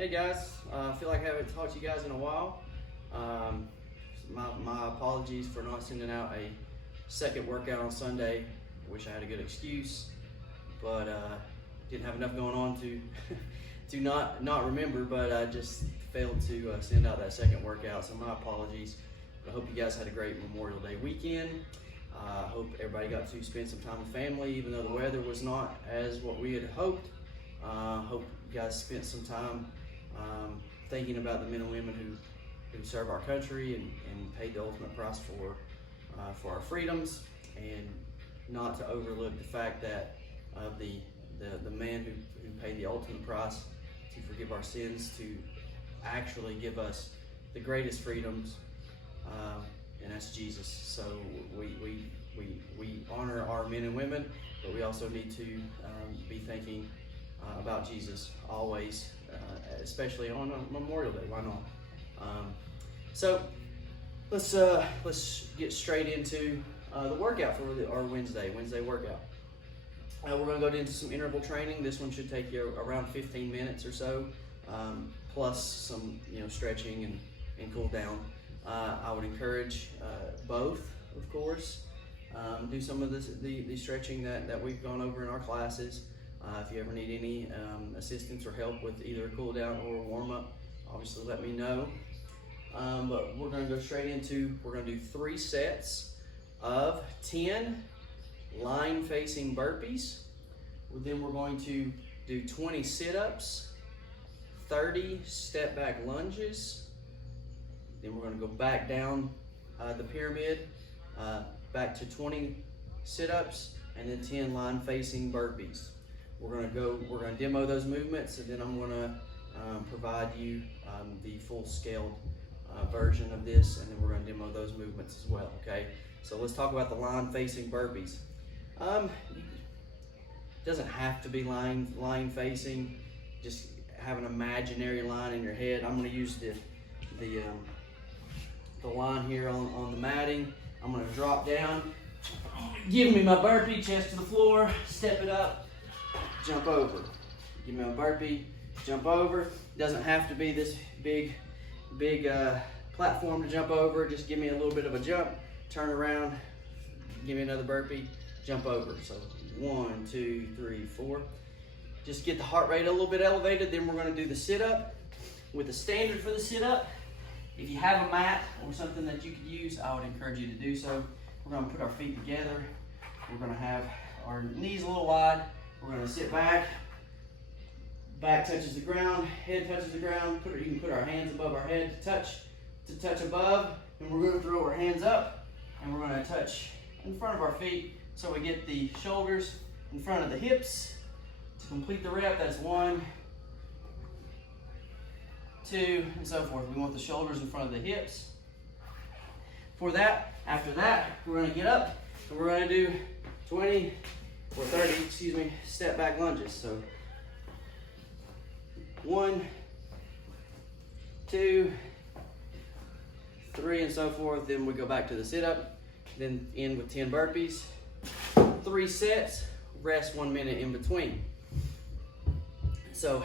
Hey guys, I feel like I haven't talked to you guys in a while. My apologies for not sending out a second workout on Sunday. Wish I had a good excuse, but didn't have enough going on to to not remember. But I just failed to send out that second workout, so my apologies. I hope you guys had a great Memorial Day weekend. I hope everybody got to spend some time with family, even though the weather was not as what we had hoped. Hope you guys spent some time thinking about the men and women who serve our country and paid the ultimate price for our freedoms, and not to overlook the fact that the man who paid the ultimate price to forgive our sins, to actually give us the greatest freedoms, and that's Jesus. So we honor our men and women, but we also need to be thinking about Jesus always, especially on Memorial Day. Why not? So let's get straight into the workout for our Wednesday workout. We're going to go into some interval training. This one should take you around 15 minutes or so, plus some stretching and cool down. I would encourage both, of course. Do some of the stretching that we've gone over in our classes. If you ever need any assistance or help with either a cool down or a warm up, obviously let me know. But we're going to go straight into, we're going to do 3 sets of 10 line facing burpees. Then we're going to do 20 sit-ups, 30 step back lunges. Then we're going to go back down the pyramid, back to 20 sit-ups, and then 10 line facing burpees. We're going to demo those movements, and then I'm going to provide you the full scaled version of this, and then we're going to demo those movements as well. Okay, so let's talk about the line facing burpees. It doesn't have to be line facing. Just have an imaginary line in your head. I'm going to use the line here on the matting. I'm going to drop down, give me my burpee, chest to the floor, step it up, jump over. Give me my burpee, jump over. Doesn't have to be this big platform to jump over. Just give me a little bit of a jump, turn around, give me another burpee, jump over. So 1, 2, 3, 4. Just get the heart rate a little bit elevated. Then we're going to do the sit-up. With the standard for the sit-up, if you have a mat or something that you could use, I would encourage you to do so. We're going to put our feet together. We're going to have our knees a little wide. We're going to sit back. Back touches the ground, head touches the ground. You can put our hands above our head to touch above, and we're going to throw our hands up, and we're going to touch in front of our feet so we get the shoulders in front of the hips. To complete the rep, that's 1, 2, and so forth. We want the shoulders in front of the hips. After that, we're going to get up, and we're going to do 20 or 30, step back lunges. So 1, 2, 3, and so forth. Then we go back to the sit-up, then end with 10 burpees. 3 sets, rest 1 minute in between. So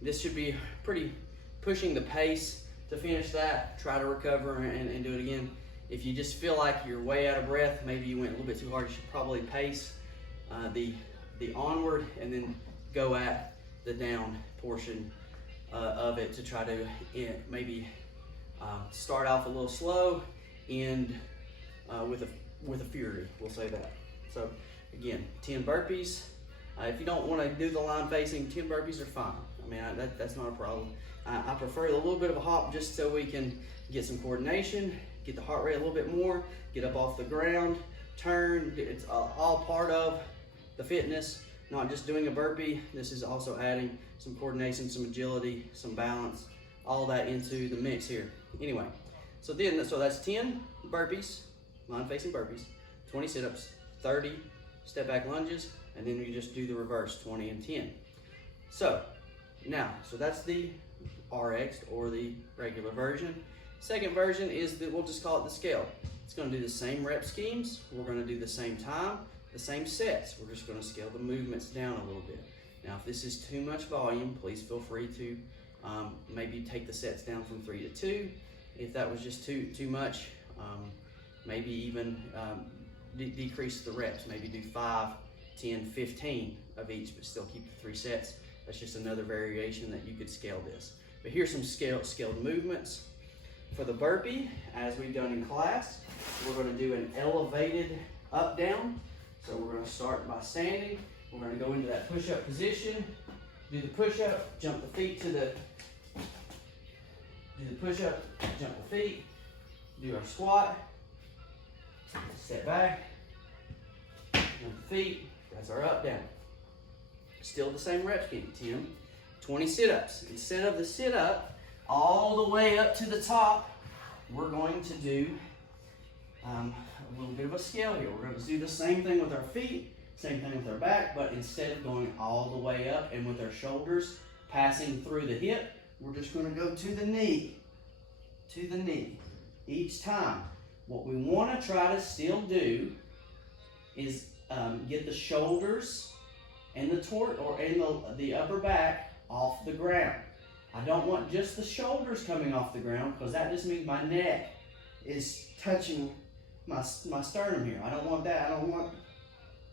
this should be pretty pushing the pace to finish that. Try to recover and do it again. If you just feel like you're way out of breath, maybe you went a little bit too hard, you should probably pace the onward and then go at the down portion of it to try to maybe start off a little slow, end with a fury. We'll say that. So again, 10 burpees. If you don't want to do the line facing, 10 burpees are fine. I mean, that's not a problem. I prefer a little bit of a hop just so we can get some coordination, get the heart rate a little bit more, get up off the ground, turn. It's all part of the fitness, not just doing a burpee. This is also adding some coordination, some agility, some balance, all that into the mix here. Anyway, so that's 10 burpees, line facing burpees, 20 sit-ups, 30 step back lunges, and then you just do the reverse, 20 and 10. So that's the RX or the regular version. Second version is we'll just call it the scale. It's going to do the same rep schemes. We're going to do the same time, the same sets. We're just going to scale the movements down a little bit. Now, if this is too much volume, please feel free to maybe take the sets down from 3 to 2. If that was just too much, maybe even decrease the reps. Maybe do 5, 10, 15 of each, but still keep the 3 sets. That's just another variation that you could scale this. But here's some scaled movements. For the burpee, as we've done in class, we're going to do an elevated up down. So we're going to start by standing. We're going to go into that push-up position, do the push-up, jump the feet to the, do the push-up, jump the feet, do our squat, step back, jump the feet, that's our up down. Still the same reps, 10, 20 sit-ups. Instead of the sit-up all the way up to the top, we're going to do a little bit of a scale here. We're going to do the same thing with our feet, same thing with our back, but instead of going all the way up and with our shoulders passing through the hip, we're just going to go to the knee each time. What we want to try to still do is get the shoulders and the upper back off the ground. I don't want just the shoulders coming off the ground, because that just means my neck is touching my sternum here. I don't want that. I don't want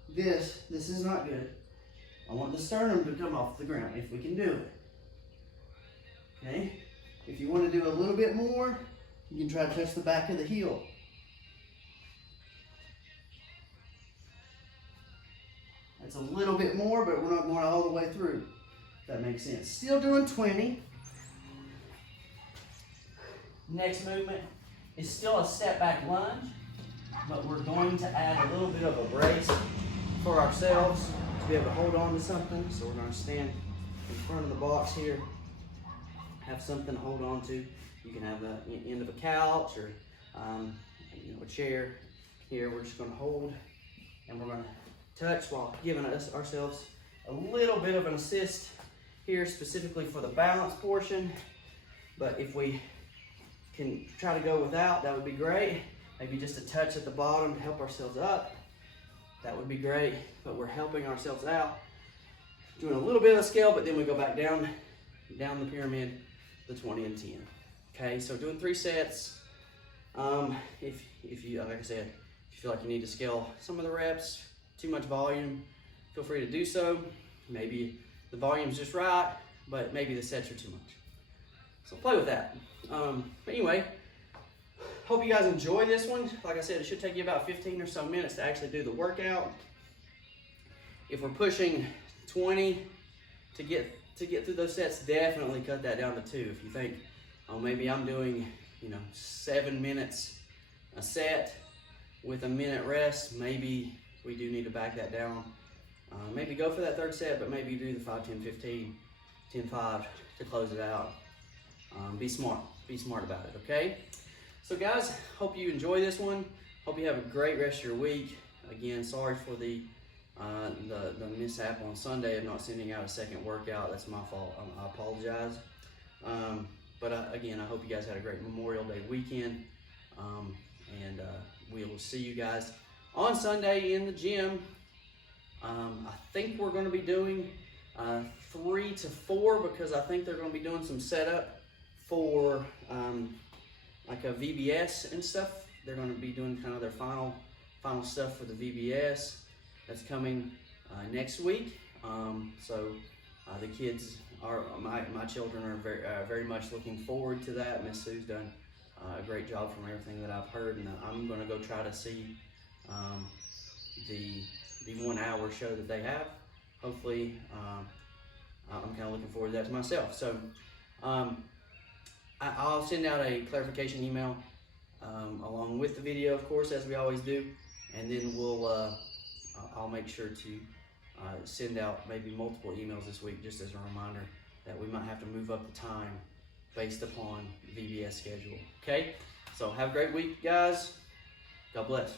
this. This is not good. I want the sternum to come off the ground if we can do it. Okay? If you want to do a little bit more, you can try to touch the back of the heel. That's a little bit more, but we're not going all the way through. If that makes sense. Still doing 20. Next movement is still a step back lunge, but we're going to add a little bit of a brace for ourselves to be able to hold on to something. So we're going to stand in front of the box here, have something to hold on to. You can have the end of a couch or a chair. Here we're just going to hold, and we're going to touch while giving ourselves a little bit of an assist here, specifically for the balance portion. But if we can try to go without, that would be great. Maybe just a touch at the bottom to help ourselves up. That would be great, but we're helping ourselves out. Doing a little bit of a scale, but then we go back down the pyramid, the 20 and 10. Okay, so doing 3 sets. If you, like I said, if you feel like you need to scale some of the reps, too much volume, feel free to do so. Maybe the volume's just right, but maybe the sets are too much. So play with that. But anyway, hope you guys enjoy this one. Like I said, it should take you about 15 or so minutes to actually do the workout. If we're pushing 20 to get through those sets, definitely cut that down to 2. If you think, oh, maybe I'm doing 7 minutes a set with a minute rest, maybe we do need to back that down. Maybe go for that 3rd set, but maybe do the 5, 10, 15, 10, 5 to close it out. Be smart about it, okay? So guys, hope you enjoy this one. Hope you have a great rest of your week. Again, sorry for the mishap on Sunday of not sending out a second workout. That's my fault. I apologize. But again, I hope you guys had a great Memorial Day weekend. And we will see you guys on Sunday in the gym. I think we're going to be doing 3 to 4, because I think they're going to be doing some setup for like a VBS and stuff. They're going to be doing kind of their final stuff for the VBS that's coming next week. So the kids my children are very much looking forward to that. Miss Sue's done a great job from everything that I've heard, and I'm going to go try to see the 1 hour show that they have. Hopefully, I'm kind of looking forward to that myself. So I'll send out a clarification email along with the video, of course, as we always do, and then I'll make sure to send out maybe multiple emails this week, just as a reminder that we might have to move up the time based upon VBS schedule. Okay, so have a great week, guys. God bless.